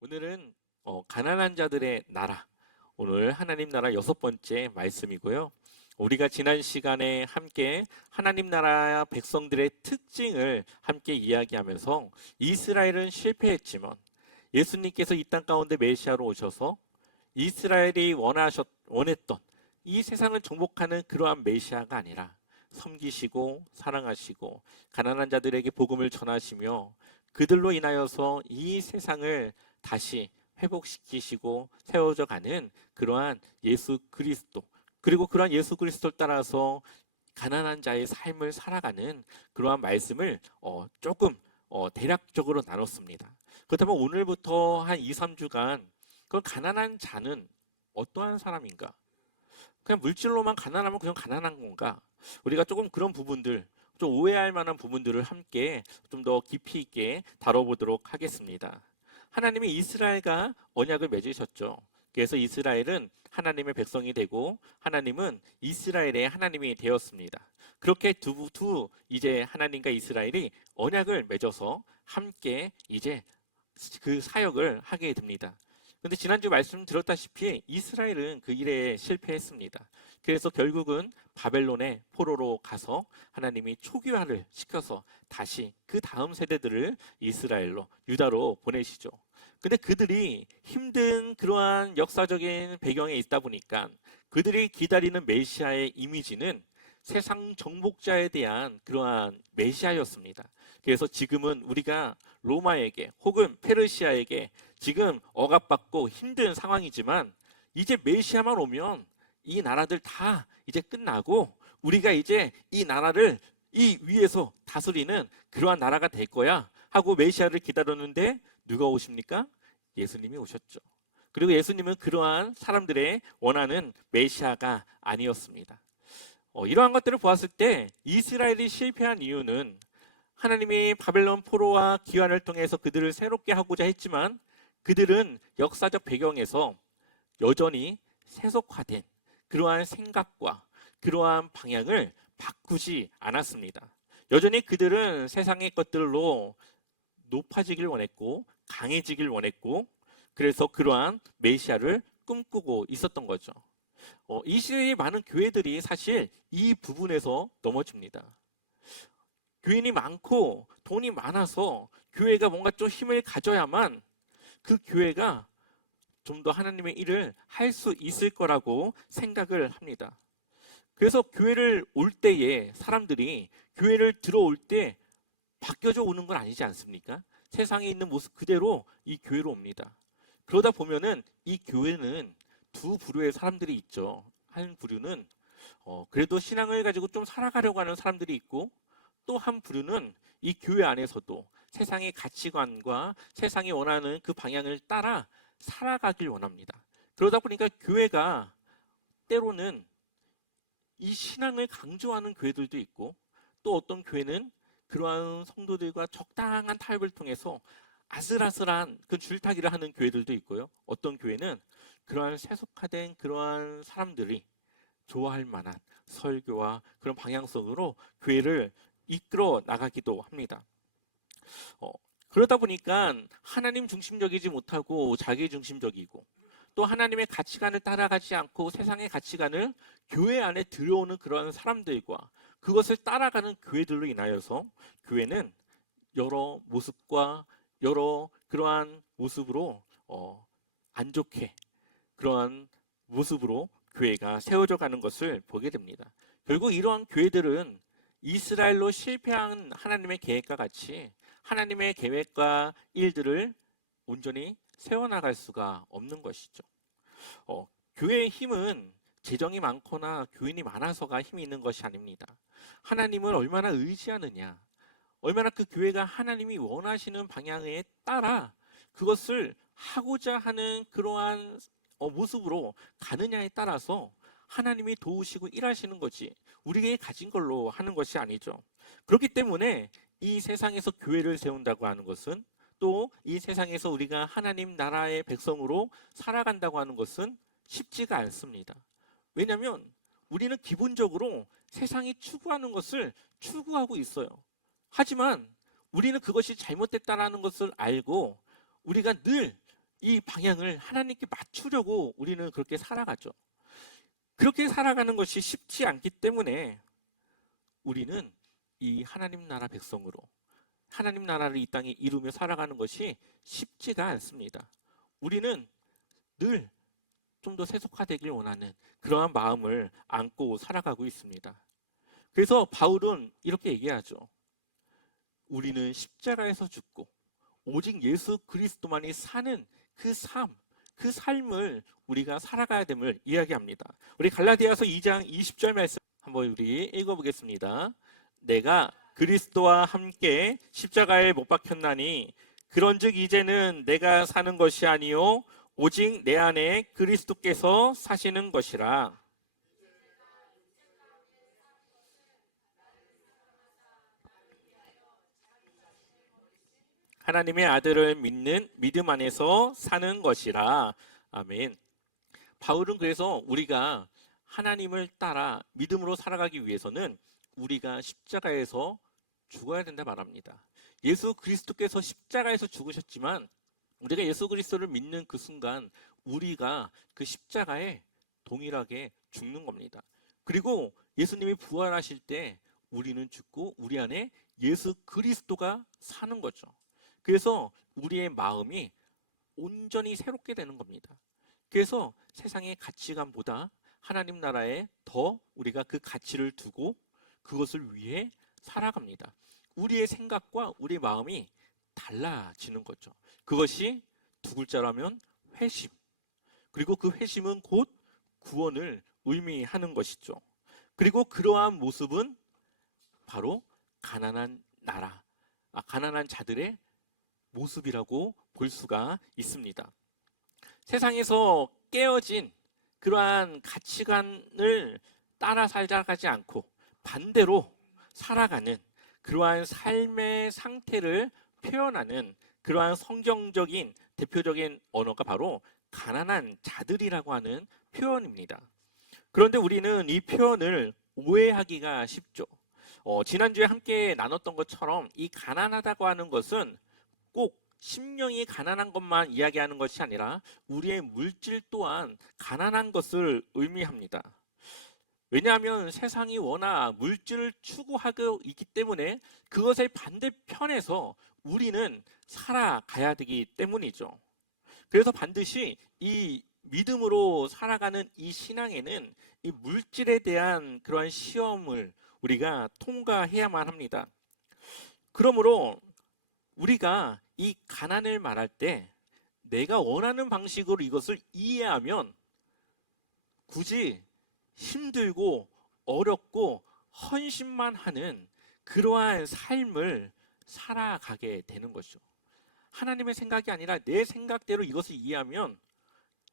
오늘은 가난한 자들의 나라, 오늘 하나님 나라 6번째 말씀이고요. 우리가 지난 시간에 함께 하나님 나라 백성들의 특징을 함께 이야기하면서 이스라엘은 실패했지만 예수님께서 이 땅 가운데 메시아로 오셔서 이스라엘이 원했던 이 세상을 정복하는 그러한 메시아가 아니라 섬기시고 사랑하시고 가난한 자들에게 복음을 전하시며 그들로 인하여서 이 세상을 다시 회복시키시고 세워져 가는 그러한 예수 그리스도, 그리고 그러한 예수 그리스도를 따라서 가난한 자의 삶을 살아가는 그러한 말씀을 조금 대략적으로 나눴습니다. 그렇다면 오늘부터 한 2, 3주간 그 가난한 자는 어떠한 사람인가? 그냥 물질로만 가난하면 그냥 가난한 건가? 우리가 조금 그런 부분들, 좀 오해할 만한 부분들을 함께 좀 더 깊이 있게 다뤄보도록 하겠습니다. 하나님이 이스라엘과 언약을 맺으셨죠. 그래서 이스라엘은 하나님의 백성이 되고 하나님은 이스라엘의 하나님이 되었습니다. 그렇게 이제 하나님과 이스라엘이 언약을 맺어서 함께 이제 그 사역을 하게 됩니다. 근데 지난주 말씀드렸다시피 이스라엘은 그 일에 실패했습니다. 그래서 결국은 바벨론의 포로로 가서 하나님이 초기화를 시켜서 다시 그 다음 세대들을 이스라엘로, 유다로 보내시죠. 근데 그들이 힘든 그러한 역사적인 배경에 있다 보니까 그들이 기다리는 메시아의 이미지는 세상 정복자에 대한 그러한 메시아였습니다. 그래서 지금은 우리가 로마에게 혹은 페르시아에게 지금 억압받고 힘든 상황이지만 이제 메시아만 오면 이 나라들 다 이제 끝나고 우리가 이제 이 나라를 이 위에서 다스리는 그러한 나라가 될 거야 하고 메시아를 기다렸는데 누가 오십니까? 예수님이 오셨죠. 그리고 예수님은 그러한 사람들의 원하는 메시아가 아니었습니다. 이러한 것들을 보았을 때 이스라엘이 실패한 이유는 하나님이 바벨론 포로와 기환을 통해서 그들을 새롭게 하고자 했지만 그들은 역사적 배경에서 여전히 세속화된 그러한 생각과 그러한 방향을 바꾸지 않았습니다. 여전히 그들은 세상의 것들로 높아지길 원했고 강해지길 원했고 그래서 그러한 메시아를 꿈꾸고 있었던 거죠. 이 시대의 많은 교회들이 사실 이 부분에서 넘어집니다. 교인이 많고 돈이 많아서 교회가 뭔가 좀 힘을 가져야만 그 교회가 좀 더 하나님의 일을 할 수 있을 거라고 생각을 합니다. 그래서 교회를 올 때에 사람들이 교회를 들어올 때 바뀌어져 오는 건 아니지 않습니까? 세상에 있는 모습 그대로 이 교회로 옵니다. 그러다 보면은 이 교회는 두 부류의 사람들이 있죠. 한 부류는 그래도 신앙을 가지고 좀 살아가려고 하는 사람들이 있고 또 한 부류는 이 교회 안에서도 세상의 가치관과 세상이 원하는 그 방향을 따라 살아가길 원합니다. 그러다 보니까 교회가 때로는 이 신앙을 강조하는 교회들도 있고 또 어떤 교회는 그러한 성도들과 적당한 타협을 통해서 아슬아슬한 그 줄타기를 하는 교회들도 있고요. 어떤 교회는 그러한 세속화된 그러한 사람들이 좋아할 만한 설교와 그런 방향성으로 교회를 이끌어 나가기도 합니다. 그러다 보니까 하나님 중심적이지 못하고 자기 중심적이고 또 하나님의 가치관을 따라가지 않고 세상의 가치관을 교회 안에 들여오는 그런 사람들과 그것을 따라가는 교회들로 인하여서 교회는 여러 모습과 여러 그러한 모습으로 안 좋게 그러한 모습으로 교회가 세워져 가는 것을 보게 됩니다. 결국 이러한 교회들은 이스라엘로 실패한 하나님의 계획과 같이 하나님의 계획과 일들을 온전히 세워나갈 수가 없는 것이죠. 교회의 힘은 재정이 많거나 교인이 많아서가 힘이 있는 것이 아닙니다. 하나님을 얼마나 의지하느냐, 얼마나 그 교회가 하나님이 원하시는 방향에 따라 그것을 하고자 하는 그러한 모습으로 가느냐에 따라서 하나님이 도우시고 일하시는 거지 우리에게 가진 걸로 하는 것이 아니죠. 그렇기 때문에 이 세상에서 교회를 세운다고 하는 것은 또 이 세상에서 우리가 하나님 나라의 백성으로 살아간다고 하는 것은 쉽지가 않습니다. 왜냐하면 우리는 기본적으로 세상이 추구하는 것을 추구하고 있어요. 하지만 우리는 그것이 잘못됐다는 것을 알고 우리가 늘 이 방향을 하나님께 맞추려고 우리는 그렇게 살아가죠. 그렇게 살아가는 것이 쉽지 않기 때문에 우리는 이 하나님 나라 백성으로 하나님 나라를 이 땅에 이루며 살아가는 것이 쉽지가 않습니다. 우리는 늘 좀 더 세속화되길 원하는 그러한 마음을 안고 살아가고 있습니다. 그래서 바울은 이렇게 얘기하죠. 우리는 십자가에서 죽고 오직 예수 그리스도만이 사는 그 삶을 우리가 살아가야 됨을 이야기합니다. 우리 갈라디아서 2장 20절 말씀 한번 우리 읽어보겠습니다. 내가 그리스도와 함께 십자가에 못 박혔나니 그런즉 이제는 내가 사는 것이 아니요 오직 내 안에 그리스도께서 사시는 것이라. 하나님의 아들을 믿는 믿음 안에서 사는 것이라. 아멘. 바울은 그래서 우리가 하나님을 따라 믿음으로 살아가기 위해서는 우리가 십자가에서 죽어야 된다 말합니다. 예수 그리스도께서 십자가에서 죽으셨지만 우리가 예수 그리스도를 믿는 그 순간 우리가 그 십자가에 동일하게 죽는 겁니다. 그리고 예수님이 부활하실 때 우리는 죽고 우리 안에 예수 그리스도가 사는 거죠. 그래서 우리의 마음이 온전히 새롭게 되는 겁니다. 그래서 세상의 가치관보다 하나님 나라에 더 우리가 그 가치를 두고 그것을 위해 살아갑니다. 우리의 생각과 우리의 마음이 달라지는 거죠. 그것이 두 글자라면 회심. 그리고 그 회심은 곧 구원을 의미하는 것이죠. 그리고 그러한 모습은 바로 가난한 자들의 모습이라고 볼 수가 있습니다. 세상에서 깨어진 그러한 가치관을 따라 살아가지 않고 반대로 살아가는 그러한 삶의 상태를 표현하는 그러한 성경적인 대표적인 언어가 바로 가난한 자들이라고 하는 표현입니다. 그런데 우리는 이 표현을 오해하기가 쉽죠. 지난주에 함께 나눴던 것처럼 이 가난하다고 하는 것은 꼭 심령이 가난한 것만 이야기하는 것이 아니라 우리의 물질 또한 가난한 것을 의미합니다. 왜냐하면 세상이 워낙 물질을 추구하고 있기 때문에 그것의 반대편에서 우리는 살아가야 되기 때문이죠. 그래서 반드시 이 믿음으로 살아가는 이 신앙에는 이 물질에 대한 그러한 시험을 우리가 통과해야만 합니다. 그러므로 우리가 이 가난을 말할 때 내가 원하는 방식으로 이것을 이해하면 굳이 힘들고 어렵고 헌신만 하는 그러한 삶을 살아가게 되는 것이죠. 하나님의 생각이 아니라 내 생각대로 이것을 이해하면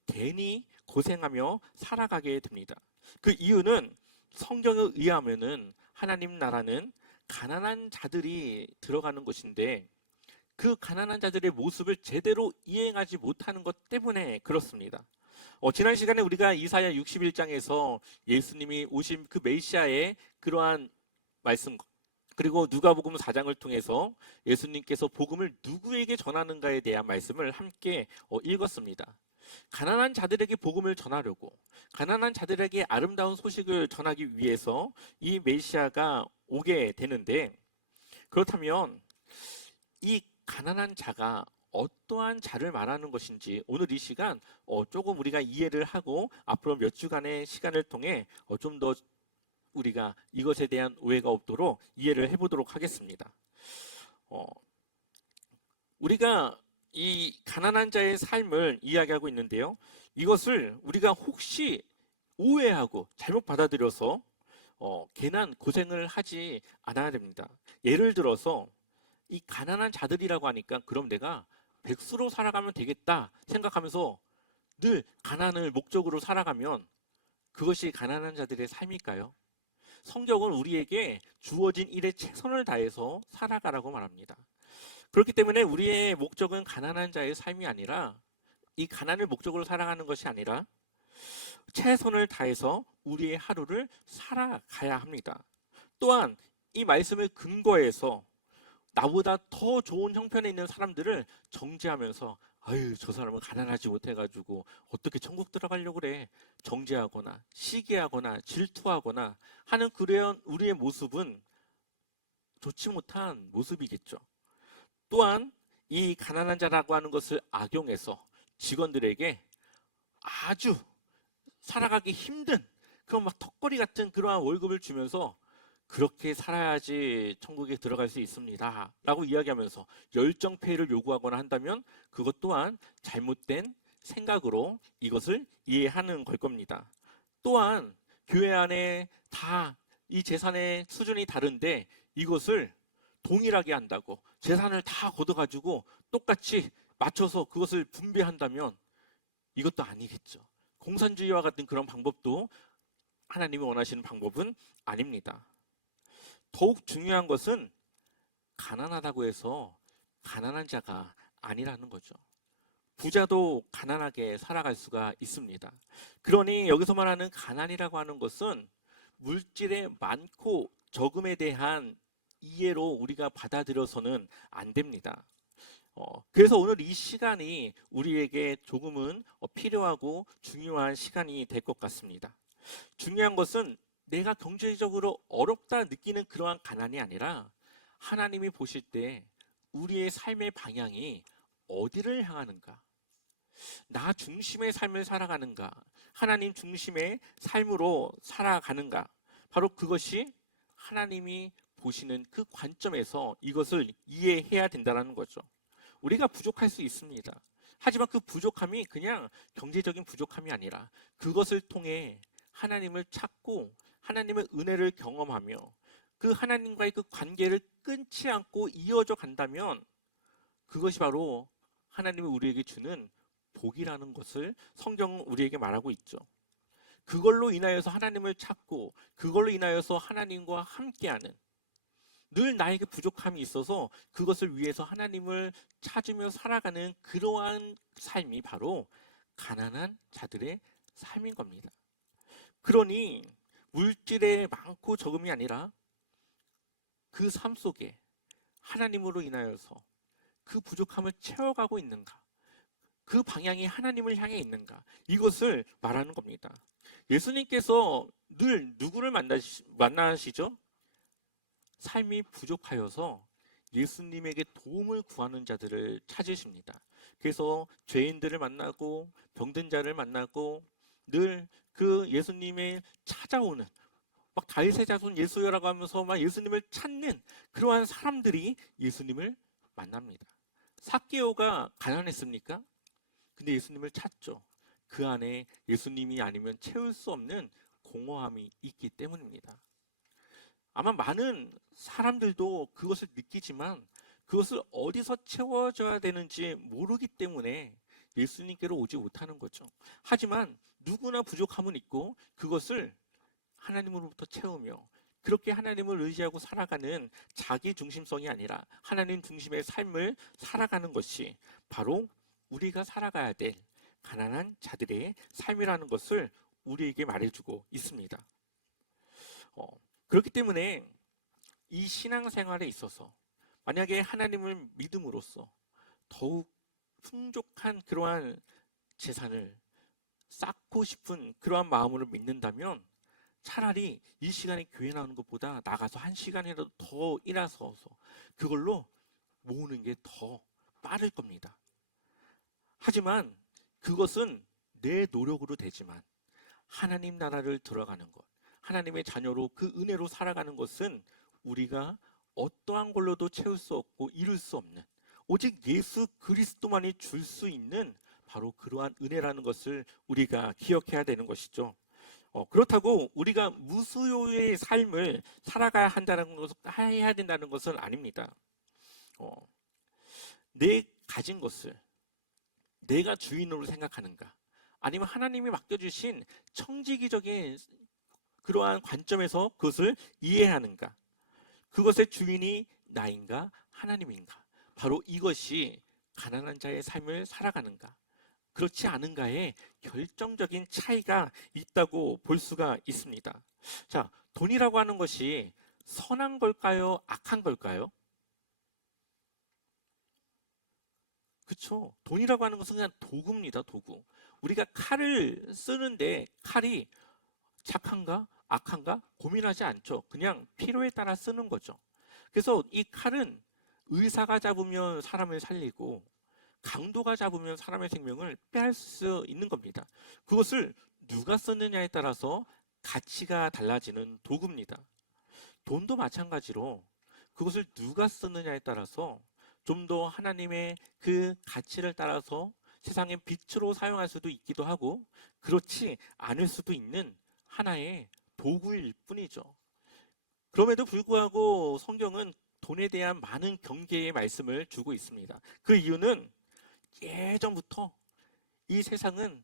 괜히 고생하며 살아가게 됩니다. 그 이유는 성경에 의하면은 하나님 나라는 가난한 자들이 들어가는 것인데 그 가난한 자들의 모습을 제대로 이행하지 못하는 것 때문에 그렇습니다. 지난 시간에 우리가 이사야 61장에서 예수님이 오신 그 메시아의 그러한 말씀 그리고 누가복음 4장을 통해서 예수님께서 복음을 누구에게 전하는가에 대한 말씀을 함께 읽었습니다. 가난한 자들에게 복음을 전하려고 가난한 자들에게 아름다운 소식을 전하기 위해서 이 메시아가 오게 되는데 그렇다면 이 가난한 자가 어떠한 자를 말하는 것인지 오늘 이 시간 조금 우리가 이해를 하고 앞으로 몇 주간의 시간을 통해 좀 더 우리가 이것에 대한 오해가 없도록 이해를 해보도록 하겠습니다. 우리가 이 가난한 자의 삶을 이야기하고 있는데요. 이것을 우리가 혹시 오해하고 잘못 받아들여서 괜한 고생을 하지 않아야 됩니다. 예를 들어서 이 가난한 자들이라고 하니까 그럼 내가 백수로 살아가면 되겠다 생각하면서 늘 가난을 목적으로 살아가면 그것이 가난한 자들의 삶일까요? 성경은 우리에게 주어진 일에 최선을 다해서 살아가라고 말합니다. 그렇기 때문에 우리의 목적은 가난한 자의 삶이 아니라 이 가난을 목적으로 살아가는 것이 아니라 최선을 다해서 우리의 하루를 살아가야 합니다. 또한 이 말씀을 근거해서 나보다 더 좋은 형편에 있는 사람들을 정죄하면서 아유, 저 사람은 가난하지 못해가지고 어떻게 천국 들어가려고 그래. 정죄하거나 시기하거나 질투하거나 하는 그런 우리의 모습은 좋지 못한 모습이겠죠. 또한 이 가난한 자라고 하는 것을 악용해서 직원들에게 아주 살아가기 힘든 그런 막 턱걸이 같은 그러한 월급을 주면서 그렇게 살아야지 천국에 들어갈 수 있습니다 라고 이야기하면서 열정페이를 요구하거나 한다면 그것 또한 잘못된 생각으로 이것을 이해하는 걸 겁니다. 또한 교회 안에 다 이 재산의 수준이 다른데 이것을 동일하게 한다고 재산을 다 걷어가지고 똑같이 맞춰서 그것을 분배한다면 이것도 아니겠죠. 공산주의와 같은 그런 방법도 하나님이 원하시는 방법은 아닙니다. 더욱 중요한 것은 가난하다고 해서 가난한 자가 아니라는 거죠. 부자도 가난하게 살아갈 수가 있습니다. 그러니 여기서 말하는 가난이라고 하는 것은 물질의 많고 적음에 대한 이해로 우리가 받아들여서는 안 됩니다. 그래서 오늘 이 시간이 우리에게 조금은 필요하고 중요한 시간이 될 것 같습니다. 중요한 것은 내가 경제적으로 어렵다 느끼는 그러한 가난이 아니라 하나님이 보실 때 우리의 삶의 방향이 어디를 향하는가? 나 중심의 삶을 살아가는가? 하나님 중심의 삶으로 살아가는가? 바로 그것이 하나님이 보시는 그 관점에서 이것을 이해해야 된다는 거죠. 우리가 부족할 수 있습니다. 하지만 그 부족함이 그냥 경제적인 부족함이 아니라 그것을 통해 하나님을 찾고 하나님의 은혜를 경험하며 그 하나님과의 그 관계를 끊지 않고 이어져 간다면 그것이 바로 하나님이 우리에게 주는 복이라는 것을 성경은 우리에게 말하고 있죠. 그걸로 인하여서 하나님을 찾고 그걸로 인하여서 하나님과 함께하는 늘 나에게 부족함이 있어서 그것을 위해서 하나님을 찾으며 살아가는 그러한 삶이 바로 가난한 자들의 삶인 겁니다. 그러니 물질의 많고 적음이 아니라 그 삶 속에 하나님으로 인하여서 그 부족함을 채워가고 있는가? 그 방향이 하나님을 향해 있는가? 이것을 말하는 겁니다. 예수님께서 늘 누구를 만나시죠? 삶이 부족하여서 예수님에게 도움을 구하는 자들을 찾으십니다. 그래서 죄인들을 만나고 병든 자를 만나고 늘 그 예수님의 찾아오는 막 다윗의 자손 예수여라고 하면서 막 예수님을 찾는 그러한 사람들이 예수님을 만납니다. 삭개오가 가난했습니까? 근데 예수님을 찾죠. 그 안에 예수님이 아니면 채울 수 없는 공허함이 있기 때문입니다. 아마 많은 사람들도 그것을 느끼지만 그것을 어디서 채워져야 되는지 모르기 때문에 예수님께로 오지 못하는 거죠. 하지만 누구나 부족함은 있고 그것을 하나님으로부터 채우며 그렇게 하나님을 의지하고 살아가는 자기 중심성이 아니라 하나님 중심의 삶을 살아가는 것이 바로 우리가 살아가야 될 가난한 자들의 삶이라는 것을 우리에게 말해주고 있습니다. 그렇기 때문에 이 신앙생활에 있어서 만약에 하나님을 믿음으로써 더욱 풍족한 그러한 재산을 쌓고 싶은 그러한 마음으로 믿는다면 차라리 이 시간에 교회 나오는 것보다 나가서 1시간이라도 더 일어서서 그걸로 모으는 게 더 빠를 겁니다. 하지만 그것은 내 노력으로 되지만 하나님 나라를 들어가는 것, 하나님의 자녀로 그 은혜로 살아가는 것은 우리가 어떠한 걸로도 채울 수 없고 이룰 수 없는 오직 예수 그리스도만이 줄 수 있는 바로 그러한 은혜라는 것을 우리가 기억해야 되는 것이죠. 그렇다고 우리가 무수요의 삶을 살아가야 한다는 것을 해야 된다는 것은 아닙니다. 내 가진 것을 내가 주인으로 생각하는가? 아니면 하나님이 맡겨주신 청지기적인 그러한 관점에서 그것을 이해하는가? 그것의 주인이 나인가? 하나님인가? 바로 이것이 가난한 자의 삶을 살아가는가? 그렇지 않은가에 결정적인 차이가 있다고 볼 수가 있습니다. 자, 돈이라고 하는 것이 선한 걸까요? 악한 걸까요? 그쵸? 돈이라고 하는 것은 그냥 도구입니다, 도구. 우리가 칼을 쓰는데 칼이 착한가? 악한가? 고민하지 않죠. 그냥 필요에 따라 쓰는 거죠. 그래서 이 칼은 의사가 잡으면 사람을 살리고 강도가 잡으면 사람의 생명을 빼앗을 수 있는 겁니다. 그것을 누가 쓰느냐에 따라서 가치가 달라지는 도구입니다. 돈도 마찬가지로 그것을 누가 쓰느냐에 따라서 좀 더 하나님의 그 가치를 따라서 세상의 빛으로 사용할 수도 있기도 하고 그렇지 않을 수도 있는 하나의 도구일 뿐이죠. 그럼에도 불구하고 성경은 돈에 대한 많은 경계의 말씀을 주고 있습니다. 그 이유는 예전부터 이 세상은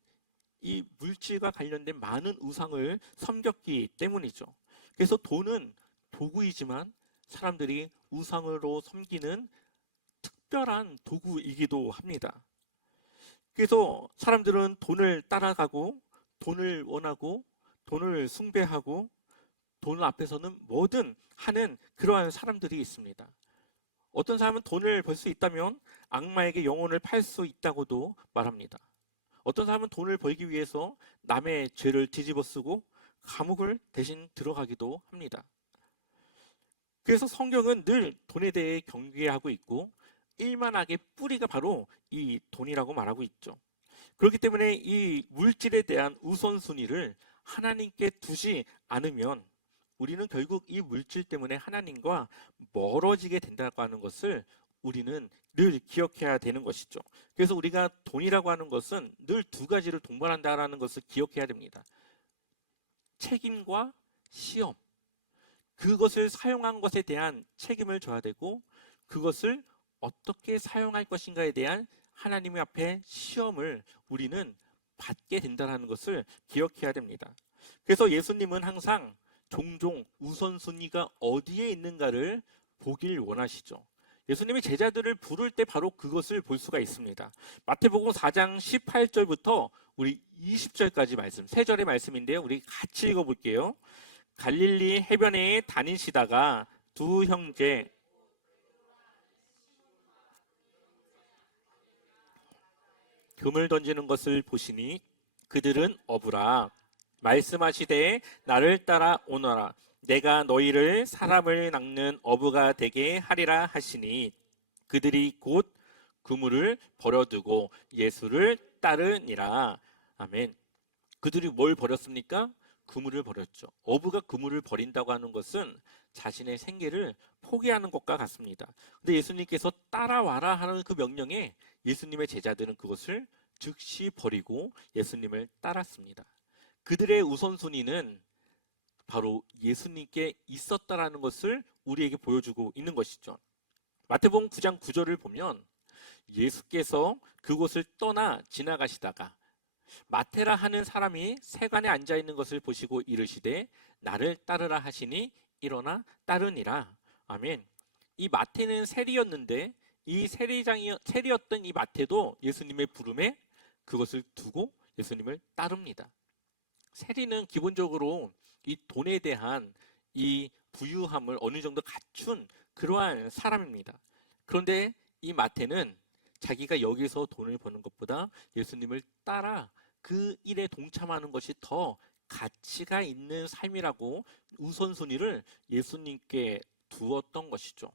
이 물질과 관련된 많은 우상을 섬겼기 때문이죠. 그래서 돈은 도구이지만 사람들이 우상으로 섬기는 특별한 도구이기도 합니다. 그래서 사람들은 돈을 따라가고 돈을 원하고 돈을 숭배하고 돈 앞에서는 뭐든 하는 그러한 사람들이 있습니다. 어떤 사람은 돈을 벌 수 있다면 악마에게 영혼을 팔 수 있다고도 말합니다. 어떤 사람은 돈을 벌기 위해서 남의 죄를 뒤집어 쓰고 감옥을 대신 들어가기도 합니다. 그래서 성경은 늘 돈에 대해 경계하고 있고 일만하게 뿌리가 바로 이 돈이라고 말하고 있죠. 그렇기 때문에 이 물질에 대한 우선순위를 하나님께 두지 않으면 우리는 결국 이 물질 때문에 하나님과 멀어지게 된다고 하는 것을 우리는 늘 기억해야 되는 것이죠. 그래서 우리가 돈이라고 하는 것은 늘 두 가지를 동반한다는 것을 기억해야 됩니다. 책임과 시험. 그것을 사용한 것에 대한 책임을 져야 되고 그것을 어떻게 사용할 것인가에 대한 하나님 앞에 시험을 우리는 받게 된다는 것을 기억해야 됩니다. 그래서 예수님은 항상 종종 우선순위가 어디에 있는가를 보길 원하시죠. 예수님이 제자들을 부를 때 바로 그것을 볼 수가 있습니다. 마태복음 4장 18절부터 우리 20절까지 말씀, 세 절의 말씀인데요. 우리 같이 읽어볼게요. 갈릴리 해변에 다니시다가 두 형제 금을 던지는 것을 보시니 그들은 어부라 말씀하시되 나를 따라 오너라 내가 너희를 사람을 낚는 어부가 되게 하리라 하시니 그들이 곧 그물을 버려두고 예수를 따르니라. 아멘. 그들이 뭘 버렸습니까? 그물을 버렸죠. 어부가 그물을 버린다고 하는 것은 자신의 생계를 포기하는 것과 같습니다. 근데 예수님께서 따라와라 하는 그 명령에 예수님의 제자들은 그것을 즉시 버리고 예수님을 따랐습니다. 그들의 우선순위는 바로 예수님께 있었다라는 것을 우리에게 보여주고 있는 것이죠. 마태복음 9장 9절을 보면 예수께서 그곳을 떠나 지나가시다가 마테라 하는 사람이 세관에 앉아 있는 것을 보시고 이르시되 나를 따르라 하시니 일어나 따르니라. 아멘. 이 마태는 세리였는데 이 세리였던 이 마태도 예수님의 부름에 그것을 두고 예수님을 따릅니다. 세리는 기본적으로 이 돈에 대한 이 부유함을 어느 정도 갖춘 그러한 사람입니다. 그런데 이 마태는 자기가 여기서 돈을 버는 것보다 예수님을 따라 그 일에 동참하는 것이 더 가치가 있는 삶이라고 우선순위를 예수님께 두었던 것이죠.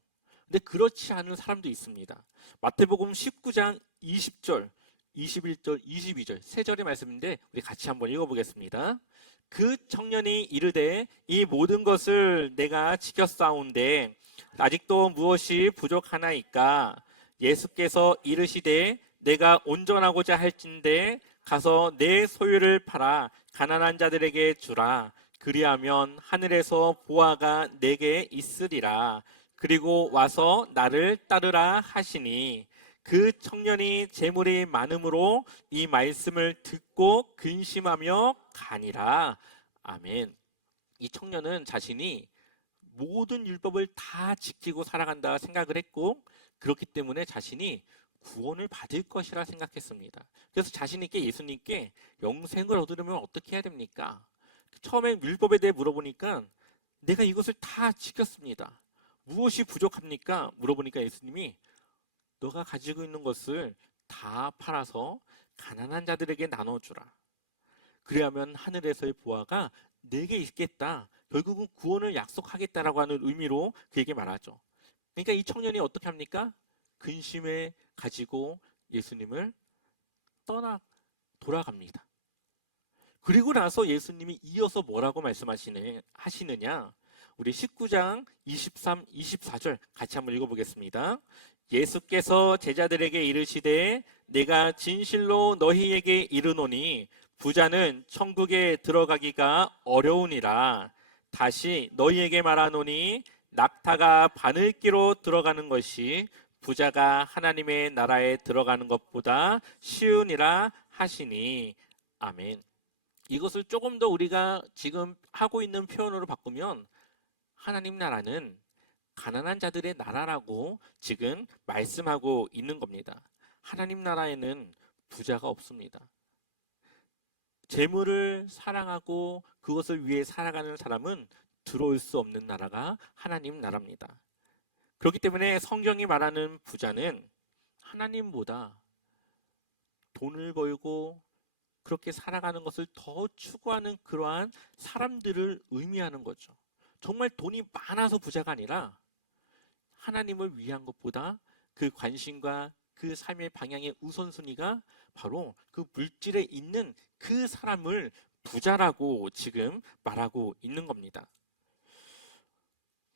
근데 그렇지 않은 사람도 있습니다. 마태복음 19장 20절, 21절, 22절 세 절의 말씀인데 우리 같이 한번 읽어보겠습니다. 그 청년이 이르되 이 모든 것을 내가 지켰사온데 아직도 무엇이 부족하나이까? 예수께서 이르시되 내가 온전하고자 할진대 가서 내 소유를 팔아 가난한 자들에게 주라. 그리하면 하늘에서 보화가 내게 있으리라. 그리고 와서 나를 따르라 하시니 그 청년이 재물이 많음으로 이 말씀을 듣고 근심하며 가니라. 아멘. 이 청년은 자신이 모든 율법을 다 지키고 살아간다 생각을 했고 그렇기 때문에 자신이 구원을 받을 것이라 생각했습니다. 그래서 자신있게 예수님께 영생을 얻으려면 어떻게 해야 됩니까? 처음에 율법에 대해 물어보니까 내가 이것을 다 지켰습니다. 무엇이 부족합니까? 물어보니까 예수님이 너가 가지고 있는 것을 다 팔아서 가난한 자들에게 나눠주라. 그래야면 하늘에서의 보화가 내게 있겠다. 결국은 구원을 약속하겠다라고 하는 의미로 그에게 말하죠. 그러니까 이 청년이 어떻게 합니까? 근심을 가지고 예수님을 떠나 돌아갑니다. 그리고 나서 예수님이 이어서 뭐라고 하시느냐? 우리 19장 23, 24절 같이 한번 읽어보겠습니다. 예수께서 제자들에게 이르시되 내가 진실로 너희에게 이르노니 부자는 천국에 들어가기가 어려우니라. 다시 너희에게 말하노니 낙타가 바늘기로 들어가는 것이 부자가 하나님의 나라에 들어가는 것보다 쉬우니라 하시니. 아멘. 이것을 조금 더 우리가 지금 하고 있는 표현으로 바꾸면 하나님 나라는 가난한 자들의 나라라고 지금 말씀하고 있는 겁니다. 하나님 나라에는 부자가 없습니다. 재물을 사랑하고 그것을 위해 살아가는 사람은 들어올 수 없는 나라가 하나님 나라입니다. 그렇기 때문에 성경이 말하는 부자는 하나님보다 돈을 벌고 그렇게 살아가는 것을 더 추구하는 그러한 사람들을 의미하는 거죠. 정말 돈이 많아서 부자가 아니라 하나님을 위한 것보다 그 관심과 그 삶의 방향의 우선순위가 바로 그 물질에 있는 그 사람을 부자라고 지금 말하고 있는 겁니다.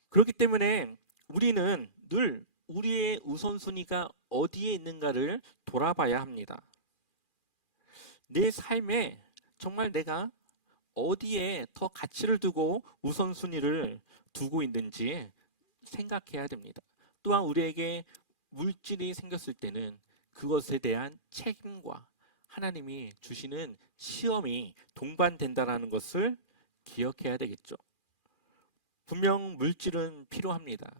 그렇기 때문에 우리는 늘 우리의 우선순위가 어디에 있는가를 돌아봐야 합니다. 내 삶에 정말 내가 어디에 더 가치를 두고 우선순위를 두고 있는지 생각해야 됩니다. 또한 우리에게 물질이 생겼을 때는 그것에 대한 책임과 하나님이 주시는 시험이 동반된다는 것을 기억해야 되겠죠. 분명 물질은 필요합니다.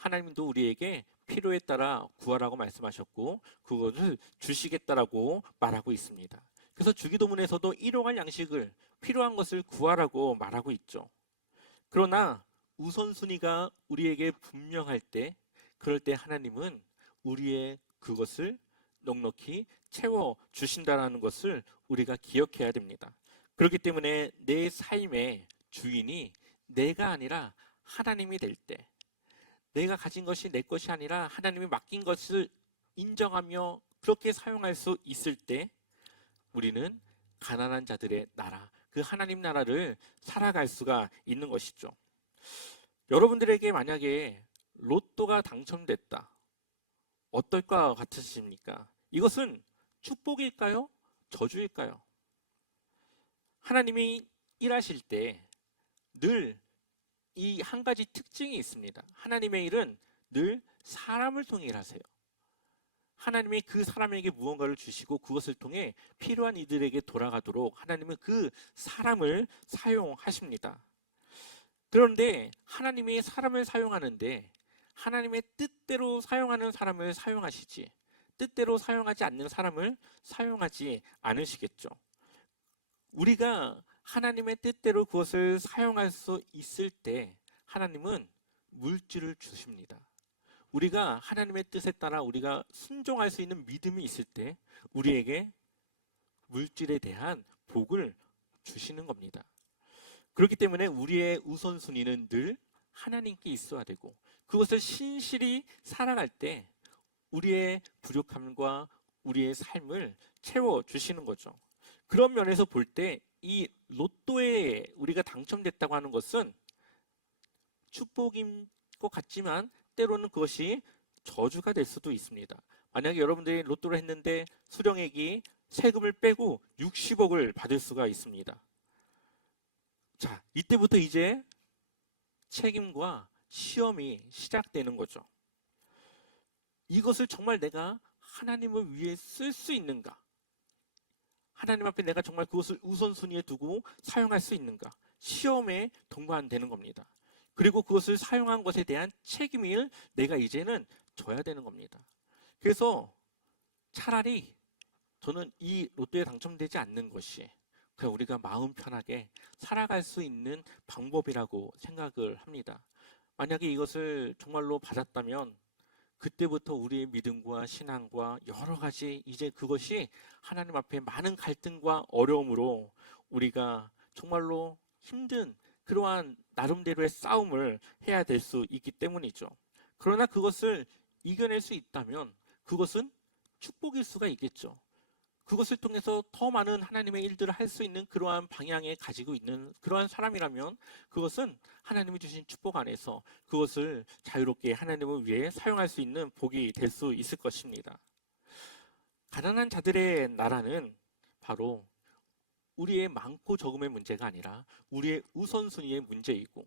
하나님도 우리에게 필요에 따라 구하라고 말씀하셨고 그것을 주시겠다라고 말하고 있습니다. 그래서 주기도문에서도 일용할 양식을 필요한 것을 구하라고 말하고 있죠. 그러나 우선순위가 우리에게 분명할 때 그럴 때 하나님은 우리의 그것을 넉넉히 채워주신다는 것을 우리가 기억해야 됩니다. 그렇기 때문에 내 삶의 주인이 내가 아니라 하나님이 될 때 내가 가진 것이 내 것이 아니라 하나님이 맡긴 것을 인정하며 그렇게 사용할 수 있을 때 우리는 가난한 자들의 나라, 그 하나님 나라를 살아갈 수가 있는 것이죠. 여러분들에게 만약에 로또가 당첨됐다. 어떨 것 같으십니까? 이것은 축복일까요? 저주일까요? 하나님이 일하실 때 늘 이 한 가지 특징이 있습니다. 하나님의 일은 늘 사람을 통해 일하세요. 하나님이 그 사람에게 무언가를 주시고 그것을 통해 필요한 이들에게 돌아가도록 하나님은 그 사람을 사용하십니다. 그런데 하나님이 사람을 사용하는데 하나님의 뜻대로 사용하는 사람을 사용하시지 뜻대로 사용하지 않는 사람을 사용하지 않으시겠죠. 우리가 하나님의 뜻대로 그것을 사용할 수 있을 때 하나님은 물질을 주십니다. 우리가 하나님의 뜻에 따라 우리가 순종할 수 있는 믿음이 있을 때 우리에게 물질에 대한 복을 주시는 겁니다. 그렇기 때문에 우리의 우선순위는 늘 하나님께 있어야 되고 그것을 신실히 살아갈 때 우리의 부족함과 우리의 삶을 채워주시는 거죠. 그런 면에서 볼 때 이 로또에 우리가 당첨됐다고 하는 것은 축복인 것 같지만 때로는 그것이 저주가 될 수도 있습니다. 만약에 여러분들이 로또를 했는데 수령액이 세금을 빼고 60억을 받을 수가 있습니다. 자, 이때부터 이제 책임과 시험이 시작되는 거죠. 이것을 정말 내가 하나님을 위해 쓸 수 있는가? 하나님 앞에 내가 정말 그것을 우선순위에 두고 사용할 수 있는가? 시험에 동반되는 겁니다. 그리고 그것을 사용한 것에 대한 책임을 내가 이제는 져야 되는 겁니다. 그래서 차라리 저는 이 로또에 당첨되지 않는 것이 그냥 우리가 마음 편하게 살아갈 수 있는 방법이라고 생각을 합니다. 만약에 이것을 정말로 받았다면 그때부터 우리의 믿음과 신앙과 여러 가지 이제 그것이 하나님 앞에 많은 갈등과 어려움으로 우리가 정말로 힘든 그러한 나름대로의 싸움을 해야 될 수 있기 때문이죠. 그러나 그것을 이겨낼 수 있다면 그것은 축복일 수가 있겠죠. 그것을 통해서 더 많은 하나님의 일들을 할 수 있는 그러한 방향에 가지고 있는 그러한 사람이라면 그것은 하나님이 주신 축복 안에서 그것을 자유롭게 하나님을 위해 사용할 수 있는 복이 될 수 있을 것입니다. 가난한 자들의 나라는 바로 우리의 많고 적음의 문제가 아니라 우리의 우선순위의 문제이고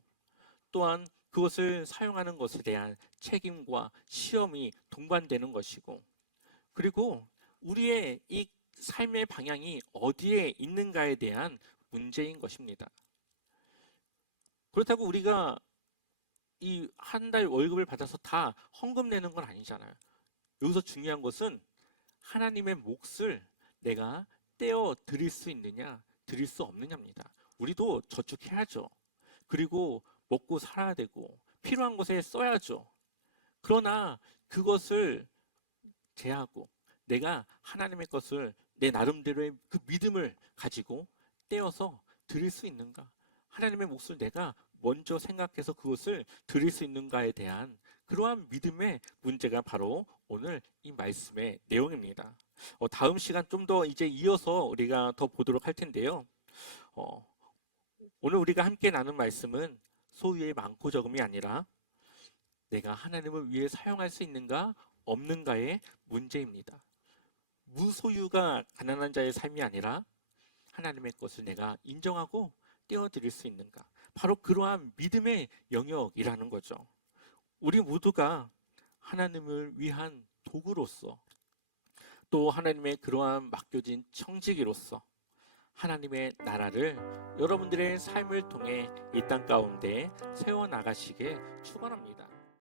또한 그것을 사용하는 것에 대한 책임과 시험이 동반되는 것이고 그리고 우리의 이 삶의 방향이 어디에 있는가에 대한 문제인 것입니다. 그렇다고 우리가 이 한 달 월급을 받아서 다 헌금 내는 건 아니잖아요. 여기서 중요한 것은 하나님의 몫을 내가 떼어 드릴 수 있느냐, 드릴 수 없느냐입니다. 우리도 저축해야죠. 그리고 먹고 살아야 되고 필요한 곳에 써야죠. 그러나 그것을 제하고 내가 하나님의 것을 내 나름대로의 그 믿음을 가지고 떼어서 드릴 수 있는가? 하나님의 몫을 내가 먼저 생각해서 그것을 드릴 수 있는가에 대한 그러한 믿음의 문제가 바로 오늘 이 말씀의 내용입니다. 다음 시간 좀 더 이제 이어서 우리가 더 보도록 할 텐데요. 오늘 우리가 함께 나눈 말씀은 소유의 많고 적음이 아니라 내가 하나님을 위해 사용할 수 있는가 없는가의 문제입니다. 무소유가 가난한 자의 삶이 아니라 하나님의 것을 내가 인정하고 떼어드릴 수 있는가. 바로 그러한 믿음의 영역이라는 거죠. 우리 모두가 하나님을 위한 도구로서 또 하나님의 그러한 맡겨진 청지기로서 하나님의 나라를 여러분들의 삶을 통해 이 땅 가운데 세워나가시길 축원합니다.